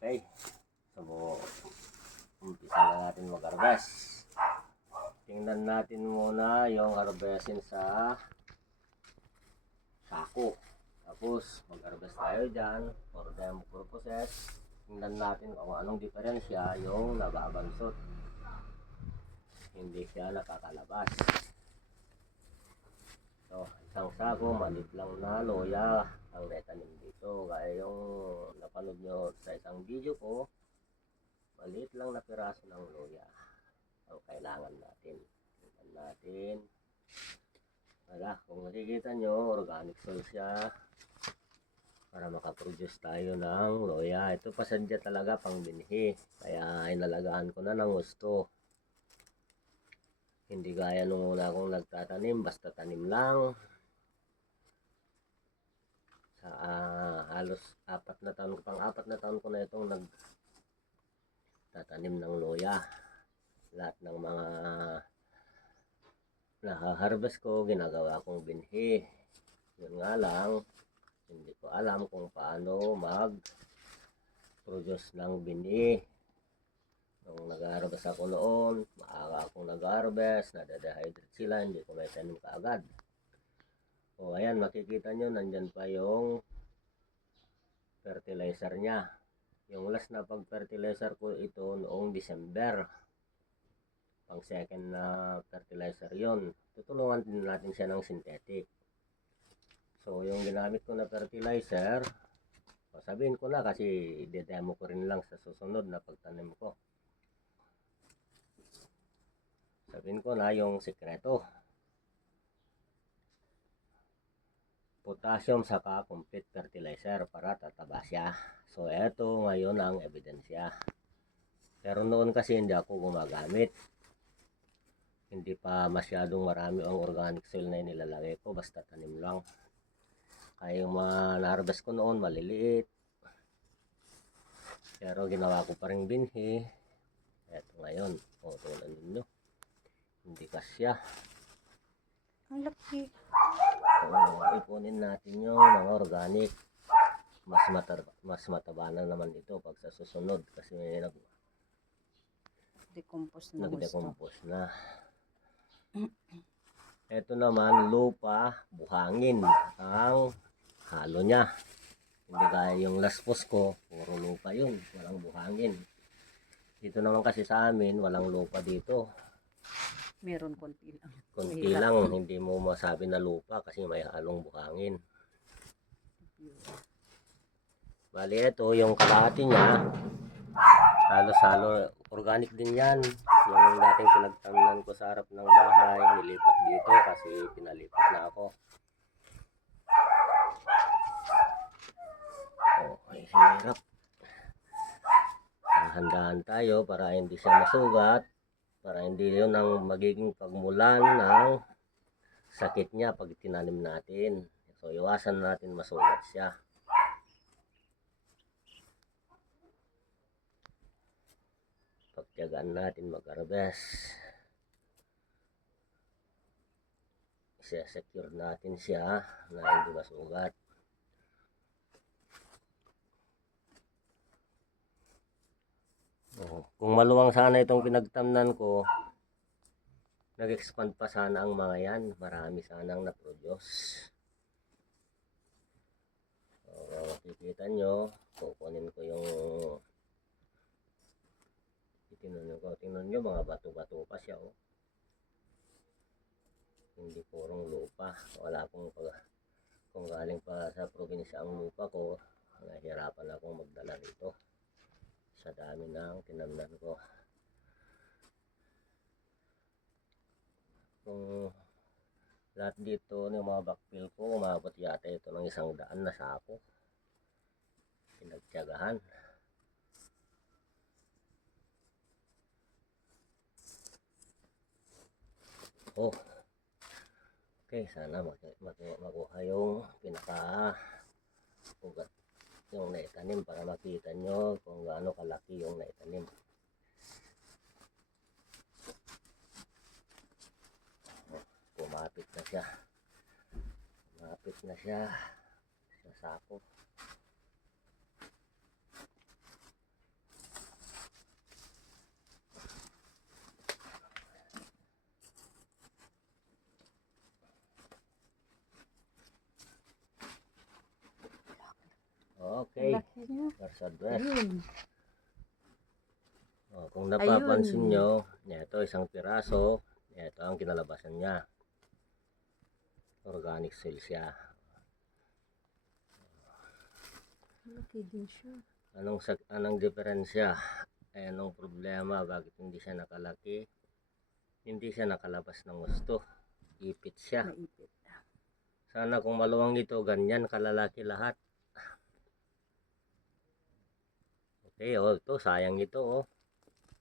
Okay. So, umpisa na natin mag-harvest. Tingnan natin muna yung harvestin sa sako. Tapos, mag-harvest tayo dyan for demo purposes. Tingnan natin kung anong diferensya yung nababansot. Hindi siya nakakalabas. So, isang sako, maliit lang na loya ang netanim dito. Gaya yung napanood nyo sa isang video ko, maliit lang na piraso ng loya ang kailangan natin. Tingnan natin. Wala, kung nakikita nyo, organic soil siya para makaproduce tayo ng loya. Ito pasadya talaga pang binhi, kaya inalagaan ko na ng gusto. Hindi gaya nung una akong nagtatanim, basta tanim lang. Sa halos apat na taon ko na itong nagtatanim ng loya. Lahat ng mga nahaharvest ko, ginagawa kong binhi. Yun nga lang, hindi ko alam kung paano mag-produce ng binhi. Nung nag-harvest ako noon, maaga akong nag-harvest, nade-dehydrate sila, hindi ko may tanim kaagad. O ayan, makikita nyo, nandyan pa yung fertilizer niya. Yung last na pag-fertilizer ko ito noong December. Pang second na fertilizer yon. Tutulungan din natin siya ng synthetic. So yung ginamit ko na fertilizer, sabihin ko na kasi i-demo ko rin lang sa susunod na pagtanim ko. Sabihin ko na yung sekreto. Potassium saka complete fertilizer para tataba siya. So eto ngayon ang ebidensya. Pero noon kasi hindi ako gumagamit. Hindi pa masyadong marami ang organic soil na nilalagay ko, basta tanim lang. Kaya yung mga na-harvest ko noon maliliit. Pero ginawa ko pa rin binhi. Eto ngayon, tunan ninyo. Hindi kasya. Ang laki. So, ipunin natin yung mga organic. Mas mataba na naman ito pag sa susunod kasi nag-decompose na. Ito naman lupa buhangin ang halo niya. Hindi kaya yung last post ko, puro lupa yun, walang buhangin. Dito naman kasi sa amin, walang lupa dito. Meron konti lang. Konti lang, hindi mo masabi na lupa kasi may halong buhangin. Bali, ito yung kalahati niya. Halos-halo, organic din yan. Yung dating pinagtamnan ko sa harap ng bahay, nilipat dito kasi pinalipat na ako. Okay, hirap. Handaan tayo para hindi siya masugat. Para hindi yun ang magiging pagmulan ng sakit niya pag tinanim natin. So, iwasan natin masugat siya. Pagtiyagaan natin mag-harvest. I-secure natin siya na hindi masugat. Kung maluwang sana itong pinagtamnan ko, nag-expand pa sana ang mga yan. Marami sanang na-produce. So, makikita nyo, kukunin ko yung tingnan nyo, mga bato-bato pa siya. Oh. Hindi purong lupa. Wala akong kung galing pa sa probinsya ang lupa ko, nahihirapan akong magdala dito sa dami ng tinamnan ko. Kung lahat dito ng mga backfill ko, umabot yata ito ng 100 na sako. Pinagtiyagahan. Oh. Okay, sana makuha yung pinaka-ugat yung naitanim para makita nyo kung gaano kalaki yung naitanim. Kumapit na siya. Kumapit na siya sa sako. Okay. Laki niya. Persad West. Ayun. Kung napapansin nyo, ito isang piraso. Ito ang kinalabasan niya. Organic soil siya. Laki din siya. Anong diferensya? Anong problema? Bakit hindi siya nakalaki? Hindi siya nakalabas ng gusto. Ipit siya. Maipit. Sana kung maluwang ito, ganyan kalalaki lahat. Okay, ito sayang ito.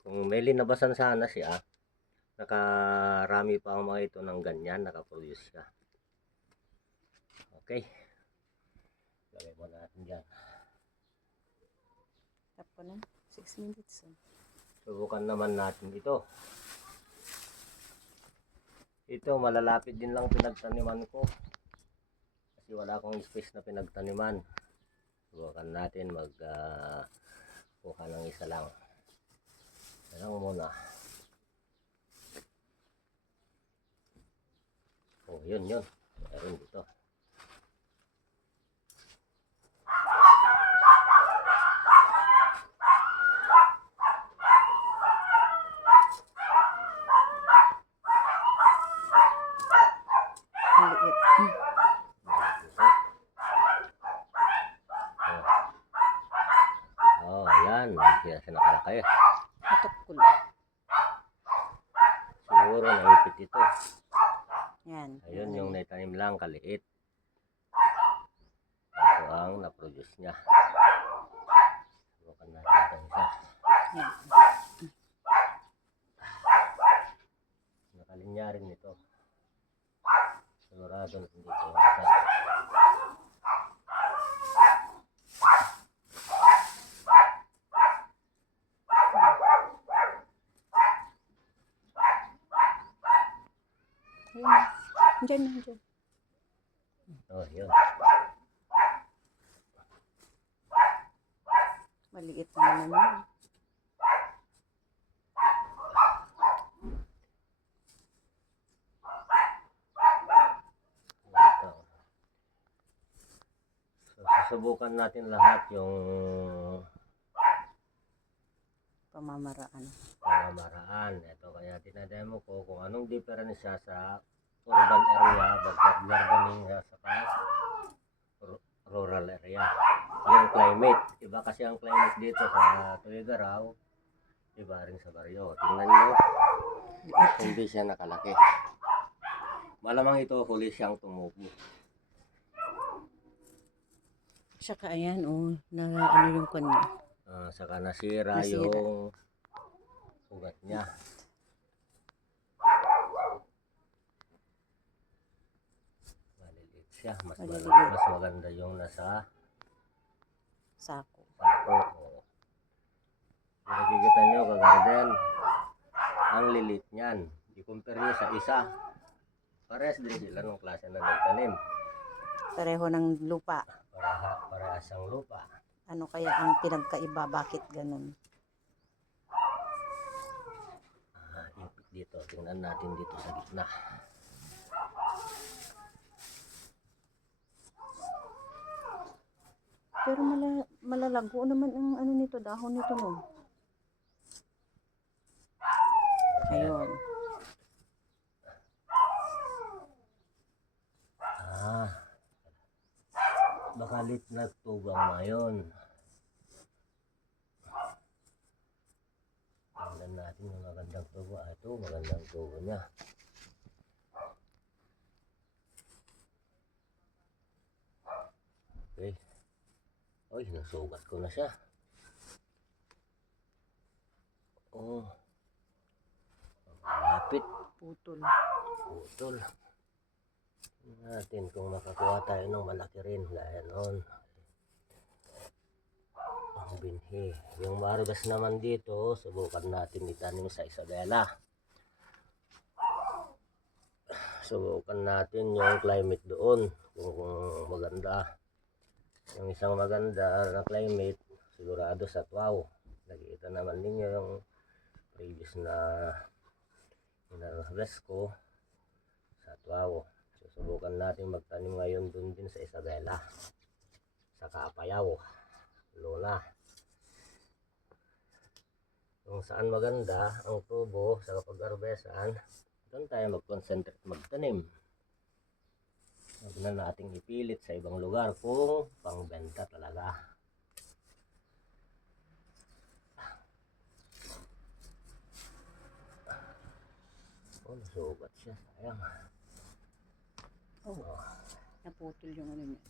Kung may linabasan sana siya, nakarami pa ang mga ito ng ganyan, nakaproduce siya. Okay. Lagay mo natin dyan. Tap ko na. 6 minutes. Subukan naman natin ito. Ito, malalapit din lang pinagtaniman ko. Kasi wala akong space na pinagtaniman. Subukan natin kuha ng isa lang. Isa lang muna. Yun. Meron dito. Maliit. Yan. Hindi na siya nakalaki. Patok ko. Siguro naipit ito. Yan. Ayun yung naitanim lang, kaliit. Ito ang naproduce niya. Subukan natin ito isa. Yan. Nakalinya rin ito. Sigurado hindi ito yung isa. Ayun. Diyan. Yun. Maliit na naman yun. Ito. So, susubukan natin lahat yung Pamamaraan. Ito, kaya tinademo ko kung anong diferensya sa urban area, backyard gardening sa rural area. Yung climate, iba kasi ang climate dito sa Tuigaraw, iba rin sa baryo. Tingnan nyo, hindi siya nakalaki. Malamang ito huli siyang tumubo. Saka ayan, na ano yung kanya. Saka nasira yung ugat niya. Maliliit siya. Mas maganda yung nasa Sako. sako. Nakikita nyo, kagarden, ang lilit niyan. I-compare nyo sa isa. Parehas din sila ng klase na nagtanim. Pareho ng lupa. Parehas ang lupa. Ano kaya ang pinagkaiba? Bakit ganun? Ipit dito. Tingnan natin dito sa gitna. Pero malalago naman ang ano nito, dahon nito no. Ayun. Bakalit nagtugang ngayon. Tingnan natin yung magandang tubo. Ito, magandang tubo niya. Okay. Oy, nasugat ko na siya. Malapit. Putol. Natin kung makakuha tayo ng malaki rin dahil noon ang binhi. Yung margas naman dito, subukan natin itanim sa Isabela. Subukan natin yung climate doon kung maganda. Yung isang maganda na climate sigurado sa Tuaw. Nakikita naman ninyo yung previous na inarvest ko sa Tuaw. Susubukan natin magtanim ngayon dun din sa Isabela, sa Kapayaw. luna. Kung saan maganda ang tubo sa kapag-arbesan, doon tayo mag-concentrate magtanim. Huwag na nating ipilit sa ibang lugar kung pangbenta talaga. Oh, nasugat siya. Sayang. Oh, naputol yung ano niya.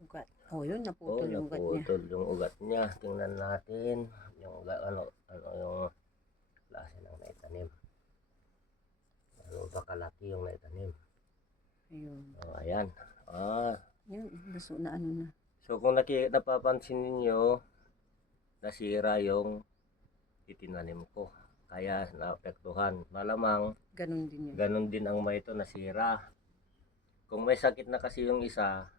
Ugat. Oh, yun, naputol yung ugat niya. Naputol yung ugat niya. Tingnan natin yung ugat, ano yung klase ng naitanim. Ano ba kalaki yung naitanim? Ayun. Oh, ayan. Yun, naso na ano na. So kung napapansin ninyo, nasira yung itinanim ko. Kaya naapektuhan. Malamang Ganon din yun. ganun din ang may ito nasira. Kung may sakit na kasi yung isa,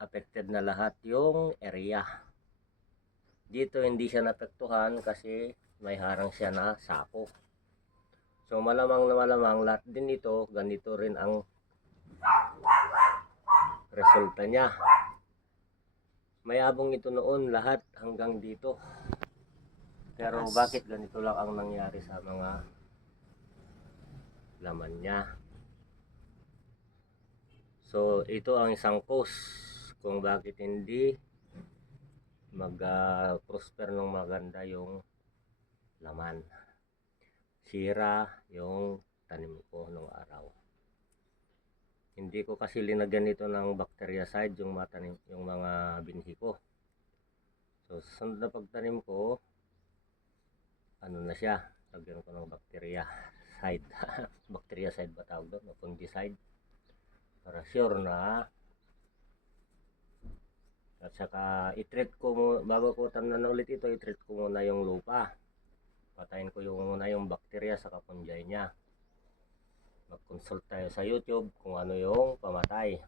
affected na lahat yung area. Dito hindi siya naapektuhan kasi may harang siya na sako. So malamang na malamang lahat din ito, ganito rin ang resulta niya. May abong ito noon lahat hanggang dito. Pero bakit ganito lang ang nangyari sa mga laman niya? So ito ang isang cause kung bakit hindi mag-prosper ng maganda yung laman. Sira yung tanim ko nung araw. Hindi ko kasi linagyan ito ng bactericide yung mga binhi ko. So sunod na pagtanim ko, ano na siya, lagyan ko ng bactericide. Bactericide ba tawag doon? Fungicide. Para sure na. At saka i-treat ko bago ko tamnan ulit ito, i-treat ko muna yung lupa. Patayin ko muna yung bacteria sa fungi niya. Mag-consult tayo sa YouTube kung ano yung pamatay.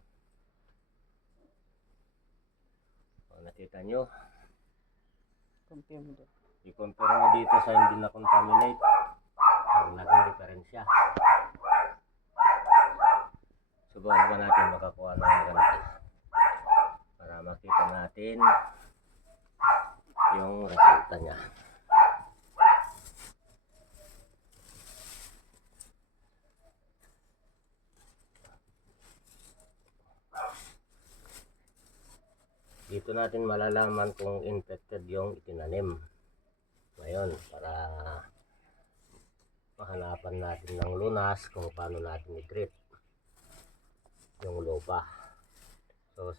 O, nakita nyo? Compare mo doon. I-compare mo dito sa hindi na-contaminate. Ang naging diferensya. Subukan ba natin makakuha ng maganda para makita natin yung resulta niya. Dito natin malalaman kung infected yung itinanim. Ngayon, para mahanapan natin ng lunas kung paano natin i-treat yung lupa. So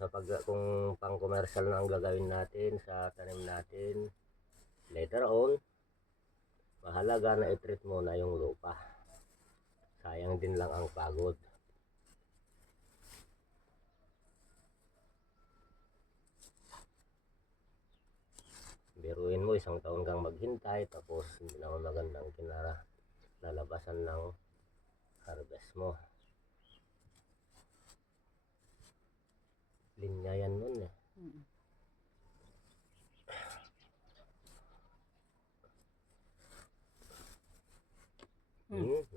kung pang commercial na ang gagawin natin sa tanim natin, later on, mahalaga na i-treat muna yung lupa. Sayang din lang ang pagod. Biruin mo, 1 taon kang maghintay, tapos hindi naman magandang kinalalabasan ng harvest mo. Linya yan nun eh.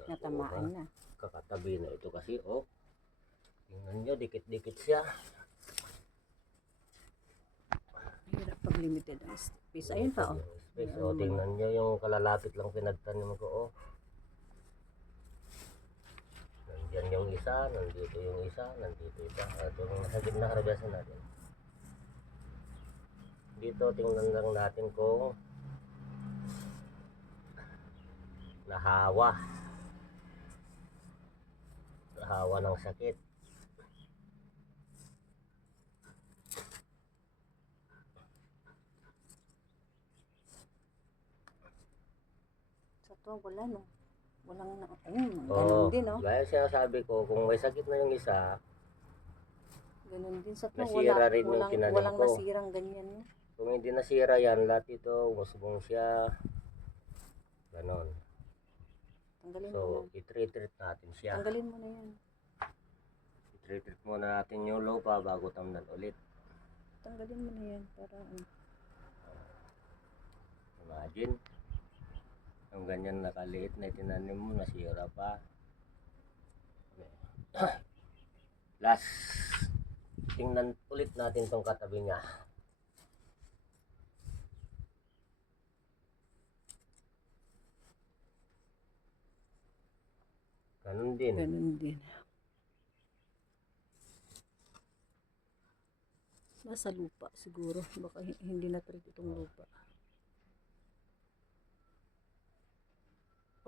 Natamaan na. Kakatabi na ito kasi, oh. Tingnan nyo, dikit-dikit siya. Hirap pag limited ang space. Ayun pa, oh. Space, oh. Tingnan nyo yung kalalapit lang pinagtanim ko, oh. Nandyan yung isa, nandito yung isa, nandito isa. At yung nasa gitna harvestan natin. Dito, tingnan lang natin kung nahawa ng sakit. Sa to, wala no. Walang na, ganun din, no? Gaya sinasabi ko, kung may sakit na yung isa, ganun din sa to, nasira rin yung tinanim walang ko. nasirang ganyan, no? Kung hindi nasira yan, lahat ito, musbong siya, ganon. Tanggalin mo So, na. i-treat natin siya. Tanggalin mo na yan. I-treat muna natin yung lupa bago tamnan ulit. Tanggalin mo na yan para Imagine, ang ganyan nakaliit na itinanim mo, nasira pa. Last, tingnan ulit natin tong katabi niya. Ganun din. Ganun din. Nasa lupa siguro. Baka hindi na-treat itong lupa.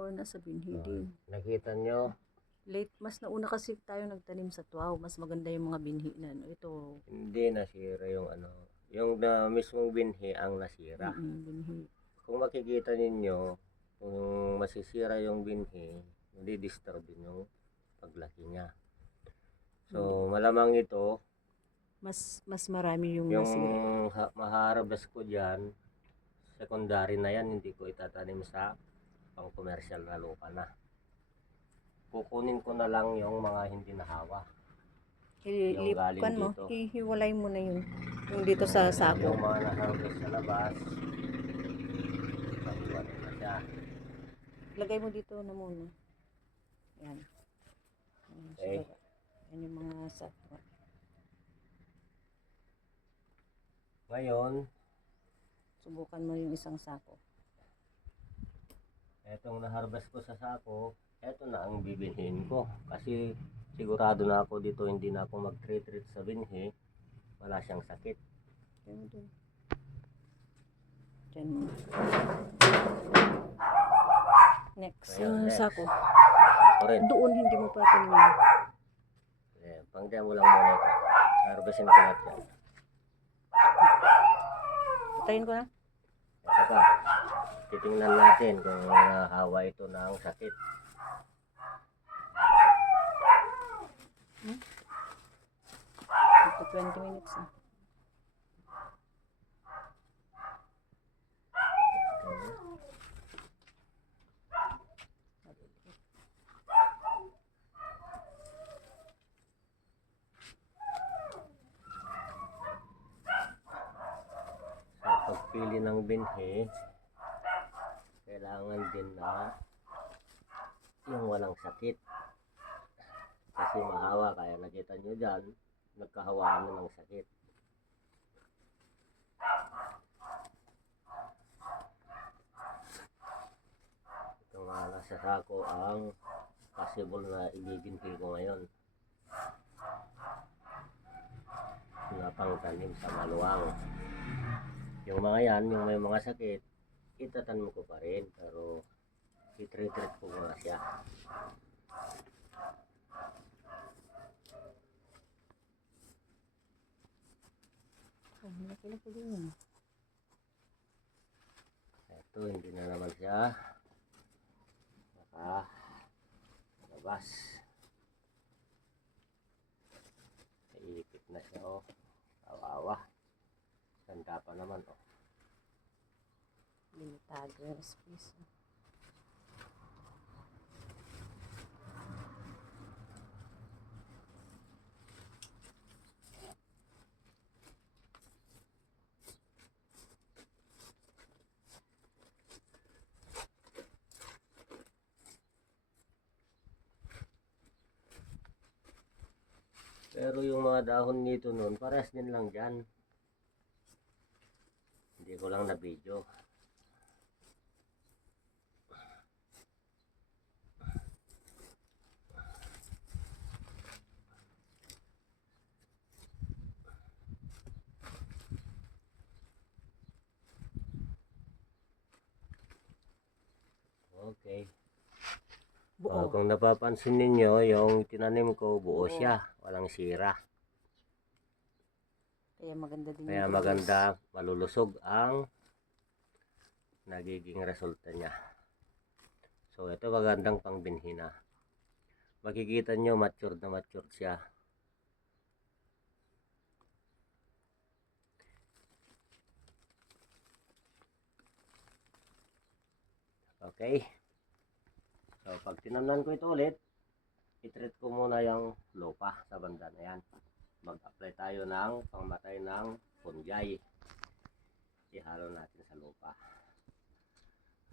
Or nasa binhi din. Nakita nyo, Late, mas nauna kasi tayo nagtanim sa tuwaw. Mas maganda yung mga binhi na ano. Ito, hindi nasira yung ano. Yung na mismong binhi ang nasira. binhi. Kung makikita ninyo, kung masisira yung binhi, hindi disturb yung paglaki niya. So, malamang ito, Mas marami yung yung nasira. maharabas ko dyan, secondary na yan, hindi ko itatanim sa pang commercial na lupa na. Kukunin ko na lang yung mga hindi nahawa. Yung galing Ilipan mo. dito. Hihiwalay mo na yun. Yung dito sa sako. Yung mga naharvest sa labas, pag-iwanan na siya. Lagay mo dito na muna. Yan. Ayan, Okay. siguro. Yan yung mga sako. Ngayon, Subukan mo yung isang sako. etong naharvest ko sa sako, eto na ang bibilhin ko. Kasi sigurado na ako dito hindi na ako mag-treat sa binhi. Wala siyang sakit. Diyan mo dun. Diyan mo. Next. Ayun, next. Sako. Sako rin. Doon hindi mo pa tinimin. Ayan, pangdiyan mo lang muna ito. Harvestin ko lahat yan. Patayin ko na. Ito pa. Titingnan natin kung nahawa ito ng sakit. Ito 20 minutes na. Sa pagpili ng binhi, kailangan din na yung walang sakit. Kasi mahawa, kaya nakita nyo dyan, nagkahawaan na ng sakit. Ito nga nasa sako ang possible na ibibinhi ko ngayon. Na pangtanim sa maluwang. Yung mga yan, yung may mga sakit, itatanim ko pa rin, pero i-treat ko muna siya. Oh, malaki na po din. Ito, hindi na naman siya labas. Iipit na siya, oh. Kawawa. Ganda pa naman, oh. Limitado yung space. Pero yung mga dahon nito noon, parehas din lang dyan. Hindi ko lang na-video. Okay. Buo. Kung napapansin ninyo, yung tinanim ko, buo Oo. siya. Walang sira. Kaya maganda din Kaya yung maganda, malulusog ang nagiging resulta niya. So, ito magandang pangbinhi na. Makikita nyo, matured na matured siya. Okay. So, pag tinamnan ko ito ulit, i-treat ko muna yung lupa sa banda na yan. Mag-apply tayo ng pangmatay ng fungi. Ihalo natin sa lupa.